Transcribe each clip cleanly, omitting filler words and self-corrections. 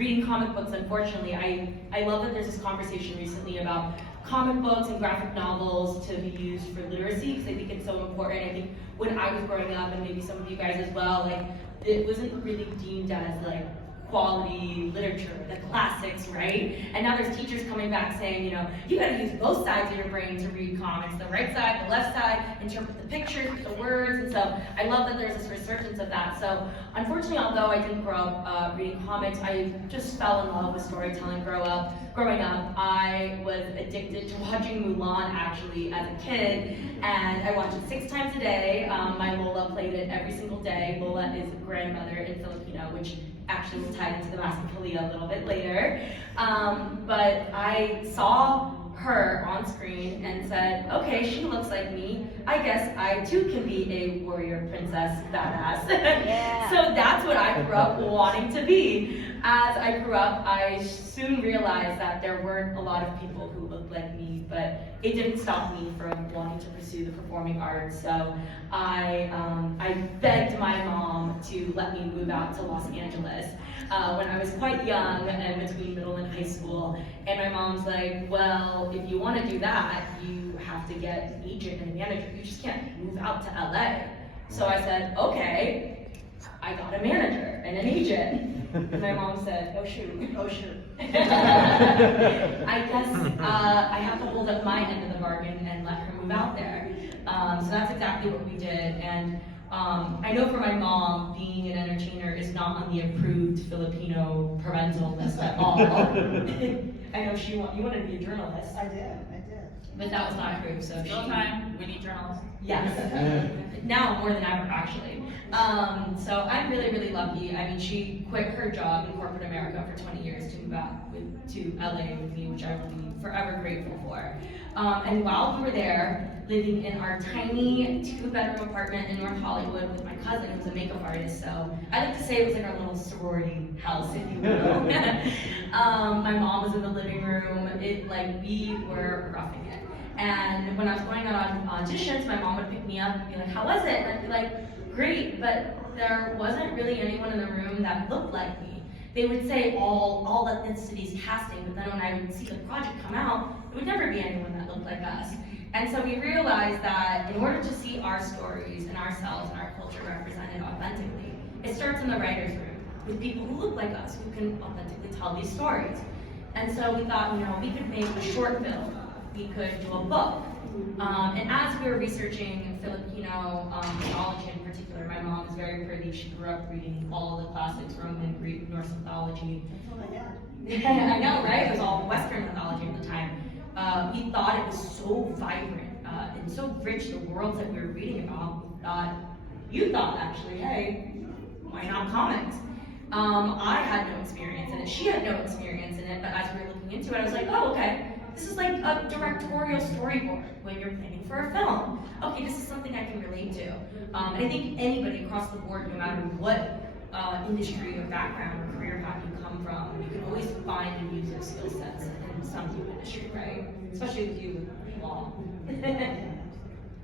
reading comic books, unfortunately, I love that there's this conversation recently about comic books and graphic novels to be used for literacy, because I think it's so important. I think when I was growing up, and maybe some of you guys as well, like, it wasn't really deemed as like quality literature, the classics, right? And now there's teachers coming back saying, you know, you gotta use both sides of your brain to read comics, the right side, the left side, interpret the pictures, the words, and so I love that there's this resurgence of that. So unfortunately, although I didn't grow up reading comics, I just fell in love with storytelling growing up. I was addicted to watching Mulan actually as a kid, and I watched it 6 times a day. My Lola played it every single day. Lola is grandmother in Filipino, which actually will tie into the Mask of Kalia a little bit later. But I saw her on screen and said, okay, she looks like me. I guess I too can be a warrior princess badass. Yeah. So that's what I grew up wanting to be. As I grew up, I soon realized that there weren't a lot of people who looked like me, but it didn't stop me from wanting to pursue the performing arts. So I begged my mom to let me move out to Los Angeles when I was quite young and between middle and high school. And my mom's like, well, if you want to do that, you have to get an agent and a manager. You just can't move out to LA. So I said, okay. I got a manager and an agent. And my mom said, oh shoot. I guess I have to hold up my end of the bargain and let her move out there. So that's exactly what we did. And I know for my mom, being an entertainer is not on the approved Filipino parental list at all. I know you wanted to be a journalist. I did. But that was not approved, so Still time, we need journalists. Yes, now more than ever, actually. So I'm really, really lucky. I mean, she quit her job in corporate America for 20 years to move out to LA with me, which I will be forever grateful for. And while we were there, living in our tiny 2-bedroom apartment in North Hollywood with my cousin, who's a makeup artist, so I like to say it was like our little sorority house, if you will. My mom was in the living room. We were roughing it. And when I was going out on auditions, my mom would pick me up and be like, how was it? And I'd be like, great, but there wasn't really anyone in the room that looked like me. They would say all ethnicities casting, but then when I would see the project come out, it would never be anyone that looked like us. And so we realized that in order to see our stories and ourselves and our culture represented authentically, it starts in the writer's room with people who look like us, who can authentically tell these stories. And so we thought, we could make a short film. We could do a book. And as we were researching Filipino mythology in particular, my mom is very privy. She grew up reading all the classics, Roman, Greek, Norse mythology. I know, right? It was all Western mythology at the time. We thought it was so vibrant and so rich, the worlds that we were reading about. You thought, actually, hey, why not comics? I had no experience in it. She had no experience in it, but as we were looking into it, I was like, oh, okay. This is like a directorial storyboard when you're planning for a film. Okay, this is something I can relate to. And I think anybody across the board, no matter what industry or background or career path you come from, you can always find and use those skill sets in some new industry, right? Especially with you with law,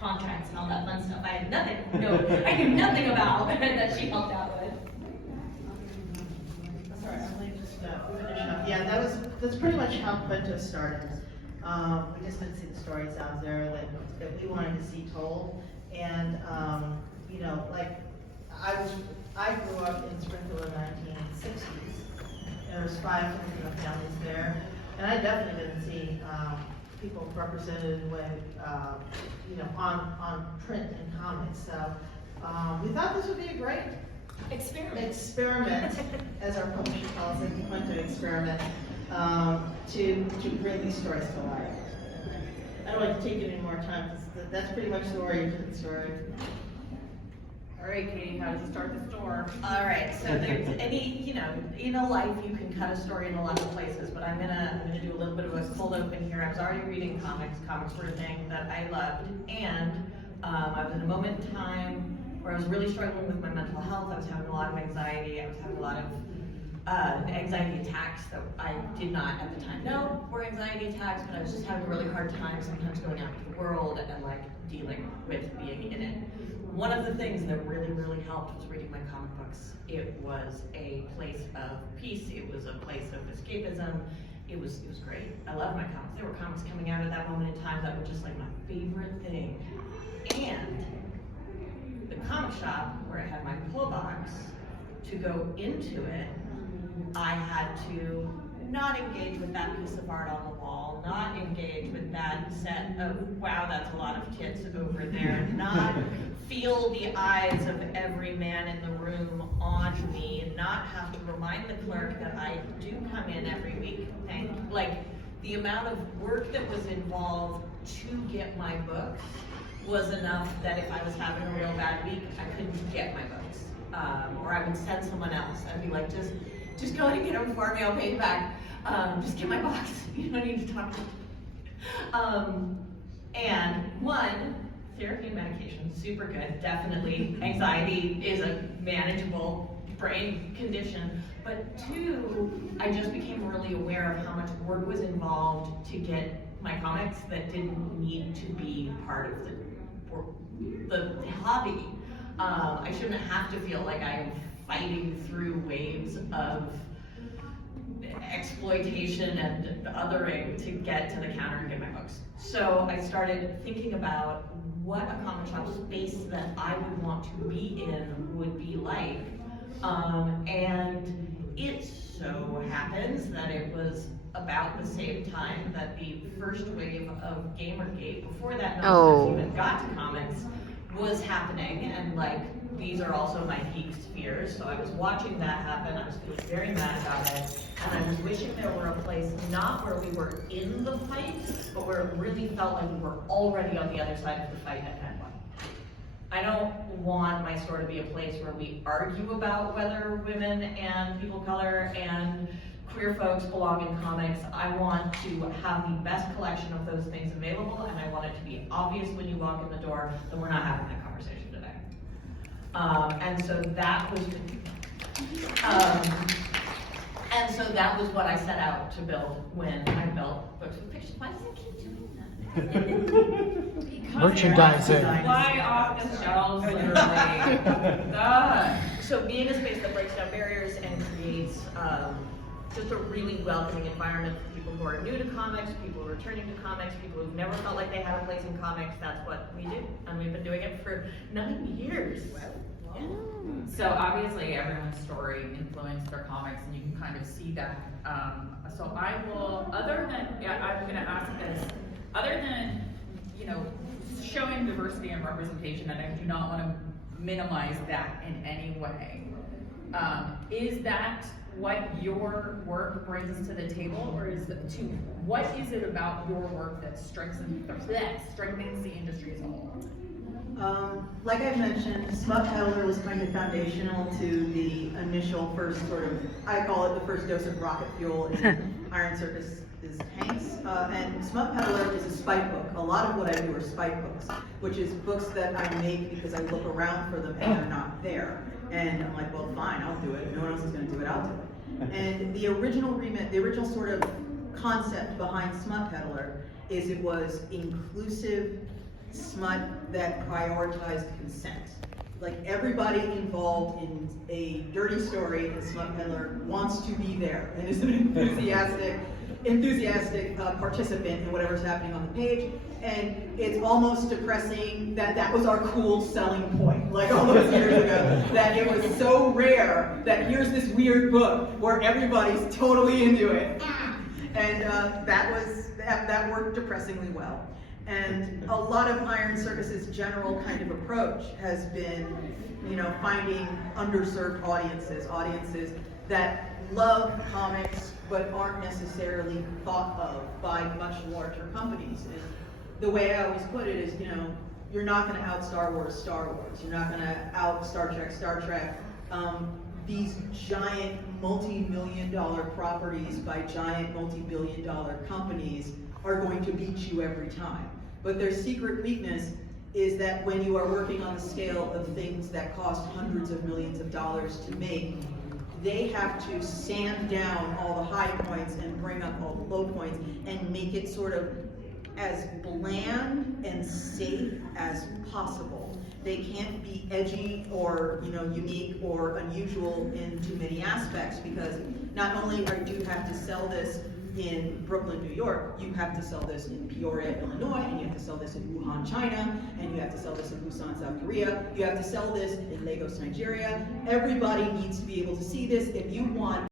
contracts and all that fun stuff. I knew nothing about that she helped out with. Sorry, I'm going to just finish up. Yeah, that's pretty much how Kwento started. We just didn't see the stories out there that we wanted to see told. And I grew up in Springfield in the 1960s. There was 5 Filipino families there, and I definitely didn't see people represented in the way on print and comics. So we thought this would be a great experiment, as our publisher calls it, the Kwento experiment, to bring these stories to life. I don't like to take any more time, because that's pretty much the origin of the story. All right, Katie, how does it start the store? All right, so there's in a life you can cut a story in a lot of places, but I'm gonna do a little bit of a cold open here. I was already reading comics. Comics were a thing that I loved, and I was in a moment in time where I was really struggling with my mental health. I was having a lot of anxiety. I was having a lot of anxiety attacks that I did not at the time know were anxiety attacks, but I was just having a really hard time sometimes going out into the world and dealing with being in it. one of the things that really, really helped was reading my comic books. It was a place of peace. It was a place of escapism. It was great. I love my comics. There were comics coming out at that moment in time that were just like my favorite thing. And the comic shop where I had my pull box, to go into it, I had to not engage with that piece of art on the wall, not engage with that set of, wow, that's a lot of tits over there, not feel the eyes of every man in the room on me, and not have to remind the clerk that I do come in every week. Like, the amount of work that was involved to get my books was enough that if I was having a real bad week, I couldn't get my books. Or I would send someone else. I'd be like, just go and get them for me, I'll pay you back. Just get my box, you don't need to talk to me. And one, therapy and medication, super good. Definitely, anxiety is a manageable brain condition. But two, I just became really aware of how much work was involved to get my comics that didn't need to be part of the hobby. I shouldn't have to feel like I'm fighting through waves of exploitation and othering to get to the counter and get my books. So I started thinking about what a comic shop space that I would want to be in would be like. And it so happens that it was about the same time that the first wave of Gamergate, before that nonsense even got to comics, was happening, and like, these are also my peak spheres, so I was watching that happen, I was feeling very mad about it, and I was wishing there were a place, not where we were in the fight, but where it really felt like we were already on the other side of the fight and had won. I don't want my store to be a place where we argue about whether women and people of color and queer folks belong in comics. I want to have the best collection of those things available, and I want it to be obvious when you walk in the door that we're not having that conversation today. And so that was what I set out to build when I built Books with Pictures. Why does it keep doing that? Merchandising. Fly off the shelves, literally. So being a space that breaks down barriers and creates just a really welcoming environment for people who are new to comics, people returning to comics, people who've never felt like they had a place in comics. That's what we do, and we've been doing it for 9 years. Yeah. So obviously everyone's story influenced their comics, and you can kind of see that. So I will, I'm gonna ask this, other than, showing diversity and representation, and I do not want to minimize that in any way, is that what your work brings to the table, or what is it about your work that strengthens the industry as a whole? Like I mentioned, Smut Peddler was kind of foundational to the initial first sort of, I call it the first dose of rocket fuel in Iron Circus is Hanks. And Smut Peddler is a spite book. A lot of what I do are spite books, which is books that I make because I look around for them and they're not there. And I'm like, well, fine, I'll do it. If no one else is going to do it, I'll do it. And the original sort of concept behind Smut Peddler is it was inclusive smut that prioritized consent. Like, everybody involved in a dirty story in Smut Peddler wants to be there and is an enthusiastic participant in whatever's happening on the page. And it's almost depressing that that was our cool selling point, like all those years ago, that it was so rare that here's this weird book where everybody's totally into it. And that worked depressingly well. And a lot of Iron Circus's general kind of approach has been, finding underserved audiences that love comics but aren't necessarily thought of by much larger companies. And the way I always put it is, you're not going to out Star Wars. You're not going to out Star Trek. These giant multi-million-dollar properties by giant multi-billion-dollar companies are going to beat you every time. But their secret weakness is that when you are working on the scale of things that cost hundreds of millions of dollars to make, they have to sand down all the high points and bring up all the low points and make it sort of as bland and safe as possible. They can't be edgy or, you know, unique or unusual in too many aspects, because not only do you have to sell this in Brooklyn, New York, you have to sell this in Peoria, Illinois, and you have to sell this in Wuhan, China, and you have to sell this in Busan, South Korea, you have to sell this in Lagos, Nigeria. Everybody needs to be able to see this. If you want